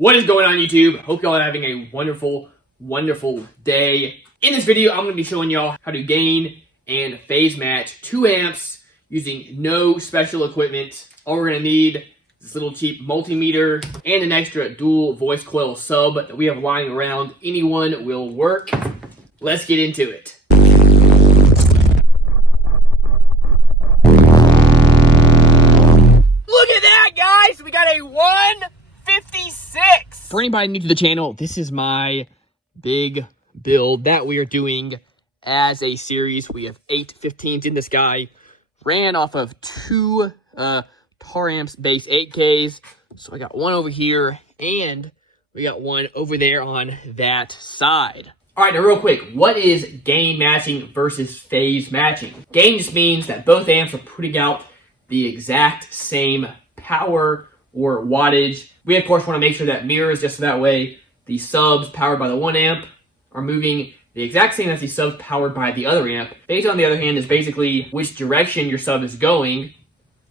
What is going on, YouTube? Hope y'all are having a wonderful day. In this video, I'm going to be showing y'all how to gain and phase match 2 amps using no special equipment. All we're going to need is this little cheap multimeter and an extra dual voice coil sub that we have lying around. Anyone will work. Let's get into it. Look at that, guys! We got a 156! For anybody new to the channel, this is my big build that we are doing as a series. We have 8 15s in this guy. Ran off of 2 tar amps base 8Ks. So I got one over here, and we got one over there on that side. All right, now real quick, what is gain matching versus phase matching? Gain just means that both amps are putting out the exact same power or wattage. We, of course, want to make sure that mirrors just so that way the subs powered by the 1 amp are moving the exact same as the subs powered by the other amp. Phase, on the other hand, is basically which direction your sub is going.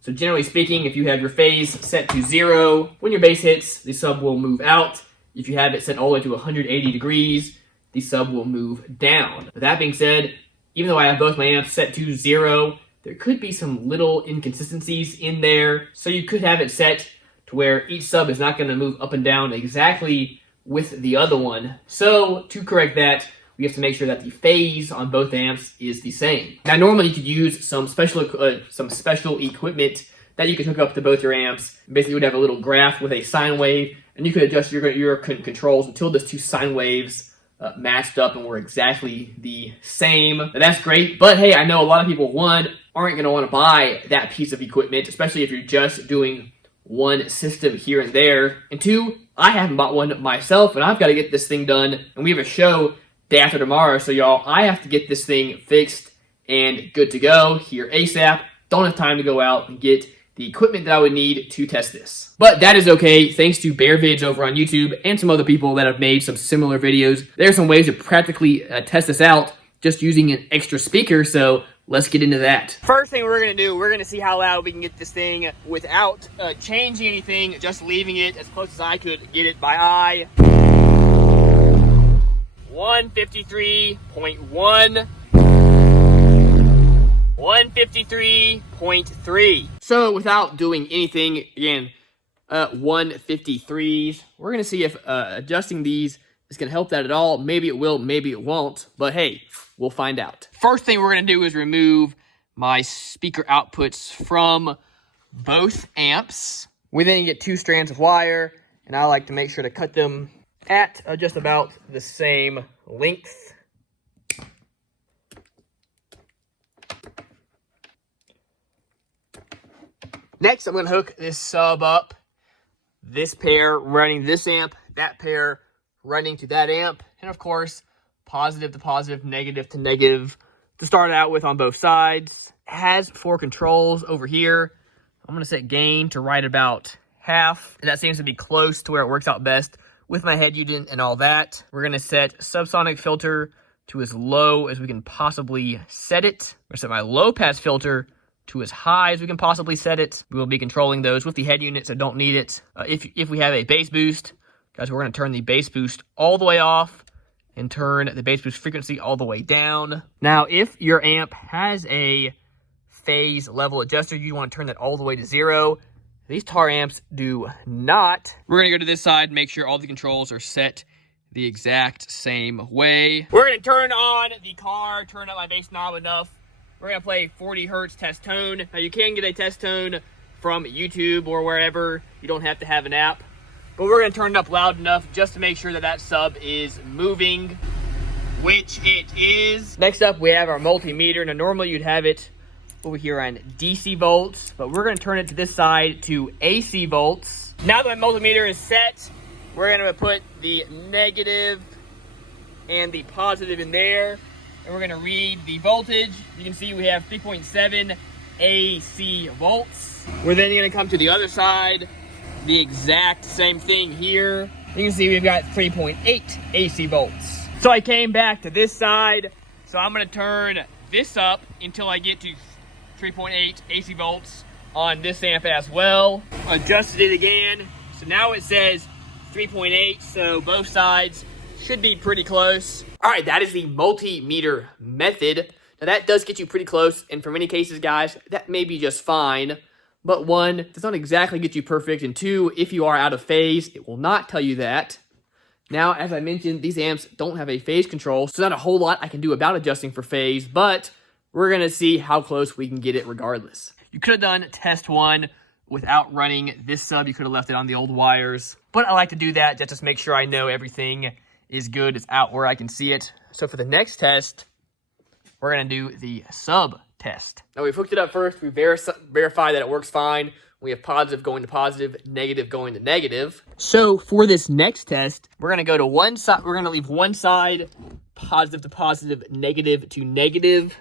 So generally speaking, if you have your phase set to 0, when your bass hits, the sub will move out. If you have it set all the way to 180 degrees, the sub will move down. But that being said, even though I have both my amps set to 0, there could be some little inconsistencies in there. So you could have it set to where each sub is not going to move up and down exactly with the other one. So to correct that, we have to make sure that the phase on both amps is the same. Now, normally you could use some special equipment that you could hook up to both your amps. Basically, you would have a little graph with a sine wave, and you could adjust your controls until those 2 sine waves matched up and were exactly the same. Now, that's great, but hey, I know a lot of people, 1, aren't going to want to buy that piece of equipment, especially if you're just doing one system here and there. And 2, I haven't bought one myself, and I've got to get this thing done, and we have a show day after tomorrow, so y'all, I have to get this thing fixed and good to go here ASAP. Don't have time to go out and get the equipment that I would need to test this. But that is okay, thanks to Bear Vids over on YouTube and some other people that have made some similar videos. There are some ways to practically test this out just using an extra speaker, so let's get into that. First thing we're going to do, we're going to see how loud we can get this thing without changing anything, just leaving it as close as I could get it by eye. 153.1, 153.3. So without doing anything, again, 153s. We're going to see if adjusting these is going to help that at all. Maybe it will, maybe it won't, but hey, we'll find out. First thing we're going to do is remove my speaker outputs from both amps. We then get 2 strands of wire, and I like to make sure to cut them at just about the same length. Next, I'm going to hook this sub up. This pair running this amp, that pair running to that amp, and of course, positive to positive, negative to negative to start out with on both sides. It has 4 controls over here. I'm going to set gain to right about half, and that seems to be close to where it works out best with my head unit and all that. We're going to set subsonic filter to as low as we can possibly set it. We're going to set my low pass filter to as high as we can possibly set it. We will be controlling those with the head unit, so don't need it. If we have a bass boost, guys, we're going to turn the bass boost all the way off and turn the bass boost frequency all the way down. Now, if your amp has a phase level adjuster, you want to turn that all the way to 0. These tar amps do not. We're going to go to this side, make sure all the controls are set the exact same way. We're going to turn on the car, turn up my bass knob enough. We're going to play 40 hertz test tone. Now, you can get a test tone from YouTube or wherever. You don't have to have an app. But we're going to turn it up loud enough just to make sure that that sub is moving, which it is. Next up, we have our multimeter. Now, normally you'd have it over here on DC volts, but we're going to turn it to this side to AC volts. Now that my multimeter is set, we're going to put the negative and the positive in there, and we're going to read the voltage. You can see we have 3.7 AC volts. We're then going to come to the other side, the exact same thing here. You can see we've got 3.8 AC volts. So I came back to this side, so I'm going to turn this up until I get to 3.8 AC volts on this amp as well. Adjusted it again. So now it says 3.8, so both sides should be pretty close. All right, that is the multimeter method. Now that does get you pretty close, and for many cases, guys, that may be just fine. But one, does not exactly get you perfect, and two, if you are out of phase, it will not tell you that. Now, as I mentioned, these amps don't have a phase control, so not a whole lot I can do about adjusting for phase, but we're going to see how close we can get it regardless. You could have done test one without running this sub. You could have left it on the old wires, but I like to do that just to make sure I know everything is good. It's out where I can see it. So for the next test, we're going to do the sub test. Now we've hooked it up first. We verify that it works fine. We have positive going to positive, negative going to negative. So for this next test, we're going to go to one side. We're going to leave one side positive to positive, negative to negative.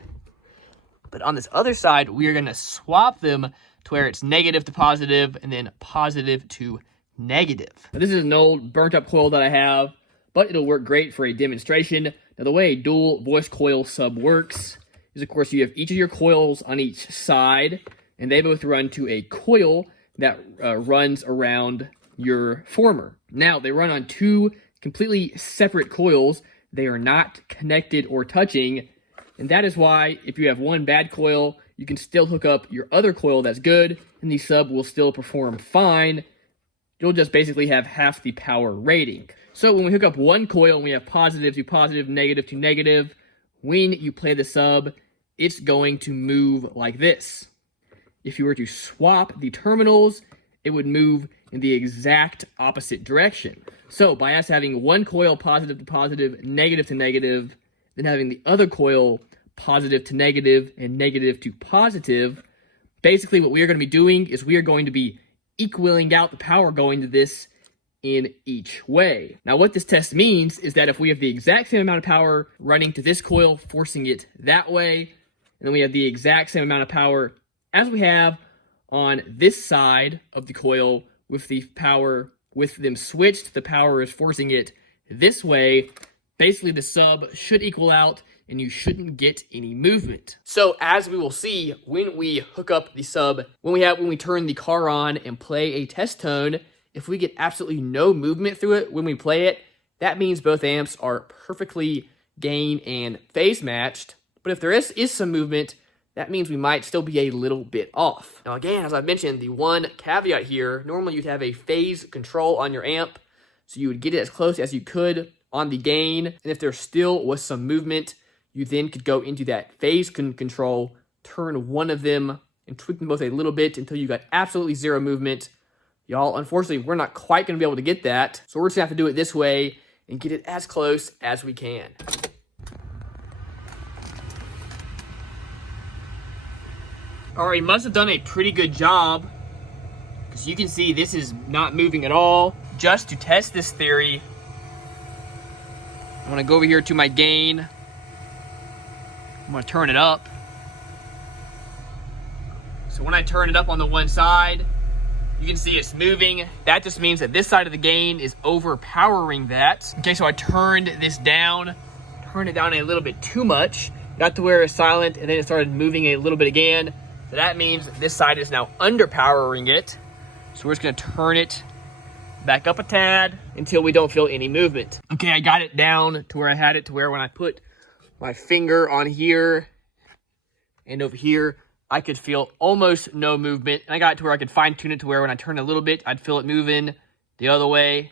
But on this other side, we are going to swap them to where it's negative to positive and then positive to negative. Now, this is an old burnt up coil that I have, but it'll work great for a demonstration. Now the way a dual voice coil sub works is, of course, you have each of your coils on each side, and they both run to a coil that runs around your former. Now, they run on two completely separate coils. They are not connected or touching, and that is why if you have one bad coil, you can still hook up your other coil that's good, and the sub will still perform fine. You'll just basically have half the power rating. So when we hook up one coil and we have positive to positive, negative to negative, when you play the sub, it's going to move like this. If you were to swap the terminals, it would move in the exact opposite direction. So by us having one coil positive to positive, negative to negative, then having the other coil positive to negative and negative to positive, basically what we are going to be doing is we are going to be equaling out the power going to this in each way. Now what this test means is that if we have the exact same amount of power running to this coil, forcing it that way, and then we have the exact same amount of power as we have on this side of the coil with the power, with them switched, the power is forcing it this way. Basically, the sub should equal out and you shouldn't get any movement. So as we will see, when we hook up the sub, when we turn the car on and play a test tone, if we get absolutely no movement through it when we play it, that means both amps are perfectly gain and phase matched. But if there is some movement, that means we might still be a little bit off. Now again, as I mentioned, the one caveat here, normally you'd have a phase control on your amp, so you would get it as close as you could on the gain, and if there still was some movement, you then could go into that phase control, turn one of them, and tweak them both a little bit until you got absolutely zero movement. Y'all, unfortunately, we're not quite going to be able to get that, so we're just going to have to do it this way and get it as close as we can. Alright, must have done a pretty good job, because you can see this is not moving at all. Just to test this theory, I'm going to go over here to my gain. I'm going to turn it up. So when I turn it up on the one side, you can see it's moving. That just means that this side of the gain is overpowering that. Okay, so I turned this down, turned it down a little bit too much, got to where it's silent, and then it started moving a little bit again. So that means this side is now underpowering it. So we're just going to turn it back up a tad until we don't feel any movement. Okay, I got it down to where I had it to where when I put my finger on here and over here, I could feel almost no movement. And I got it to where I could fine tune it to where when I turn a little bit, I'd feel it moving the other way,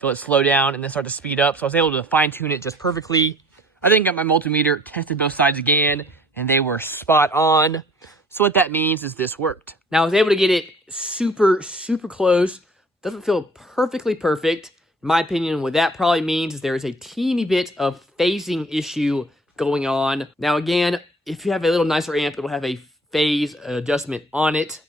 feel it slow down, and then start to speed up. So I was able to fine tune it just perfectly. I then got my multimeter, tested both sides again, and they were spot on. So what that means is this worked. Now I was able to get it super close. Doesn't feel perfectly perfect. In my opinion, what that probably means is there is a teeny bit of phasing issue going on. Now again, if you have a little nicer amp, it'll have a phase adjustment on it.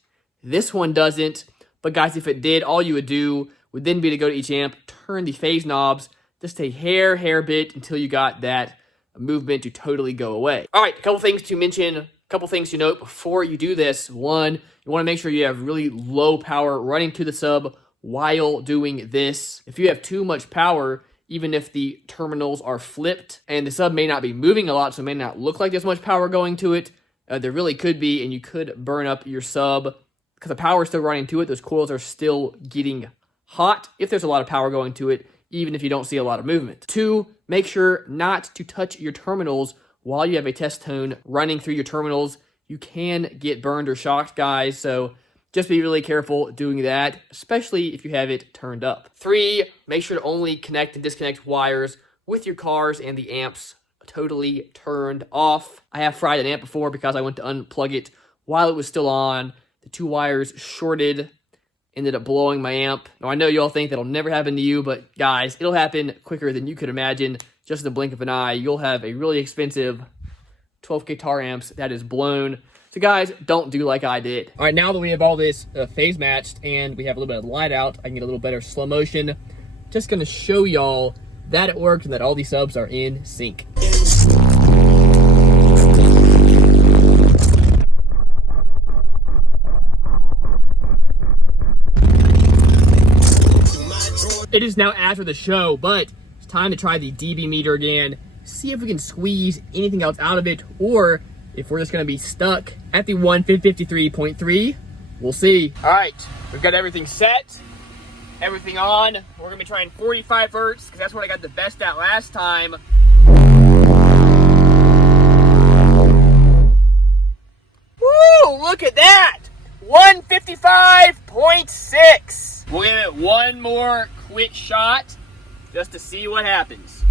This one doesn't. But guys, if it did, all you would do would then be to go to each amp, turn the phase knobs just a hair bit until you got that movement to totally go away. All right, a couple things to mention. Couple things to note before you do this. One, you want to make sure you have really low power running to the sub while doing this. If you have too much power, even if the terminals are flipped and the sub may not be moving a lot, so it may not look like there's much power going to it, there really could be, and you could burn up your sub because the power is still running to it. Those coils are still getting hot if there's a lot of power going to it, even if you don't see a lot of movement. 2, make sure not to touch your terminals while you have a test tone running through your terminals. You can get burned or shocked, guys, so just be really careful doing that, especially if you have it turned up. 3, make sure to only connect and disconnect wires with your cars and the amps totally turned off. I have fried an amp before because I went to unplug it while it was still on. The 2 wires shorted, ended up blowing my amp. Now, I know you all think that'll never happen to you, but guys, it'll happen quicker than you could imagine. Just in the blink of an eye, you'll have a really expensive 12 guitar amps that is blown. So guys, don't do like I did. All right, now that we have all this phase matched and we have a little bit of light out, I can get a little better slow motion. Just gonna show y'all that it worked and that all these subs are in sync. It is now after the show, but it's time to try the dB meter again, see if we can squeeze anything else out of it, or if we're just gonna be stuck at the 153.3, we'll see. All right, we've got everything set, everything on. We're gonna be trying 45 hertz, because that's what I got the best at last time. Woo, look at that, 155.6. We'll give it one more quick shot just to see what happens.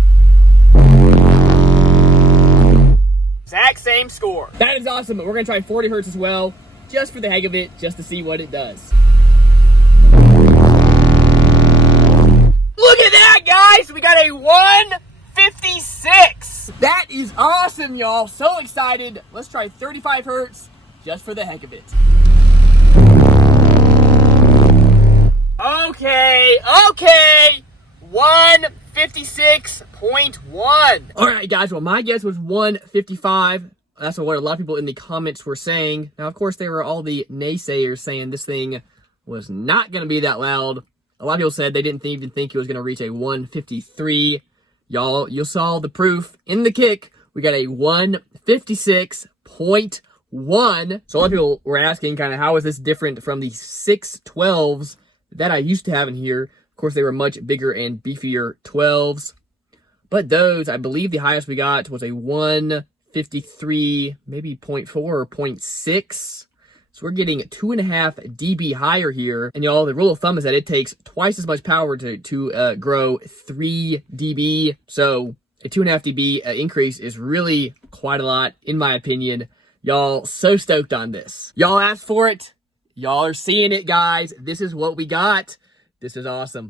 Exact same score. That is awesome, but we're gonna try 40 hertz as well, just for the heck of it, just to see what it does. Look at that, guys! We got a 156. That is awesome, y'all. So excited. Let's try 35 hertz, just for the heck of it. Okay, 156.1. All right, guys, well, my guess was 155. That's what a lot of people in the comments were saying. Now, of course, there were all the naysayers saying this thing was not going to be that loud. A lot of people said they didn't even think it was going to reach a 153. Y'all, you saw the proof in the kick. We got a 156.1. So a lot of people were asking kind of how is this different from the 612s that I used to have in here. Of course, they were much bigger and beefier 12s. But those, I believe the highest we got was a 153, maybe 0.4 or 0.6. So we're getting 2.5 dB higher here. And y'all, the rule of thumb is that it takes twice as much power to grow 3 dB. So a 2.5 dB increase is really quite a lot, in my opinion. Y'all, so stoked on this. Y'all asked for it. Y'all are seeing it, guys. This is what we got. This is awesome.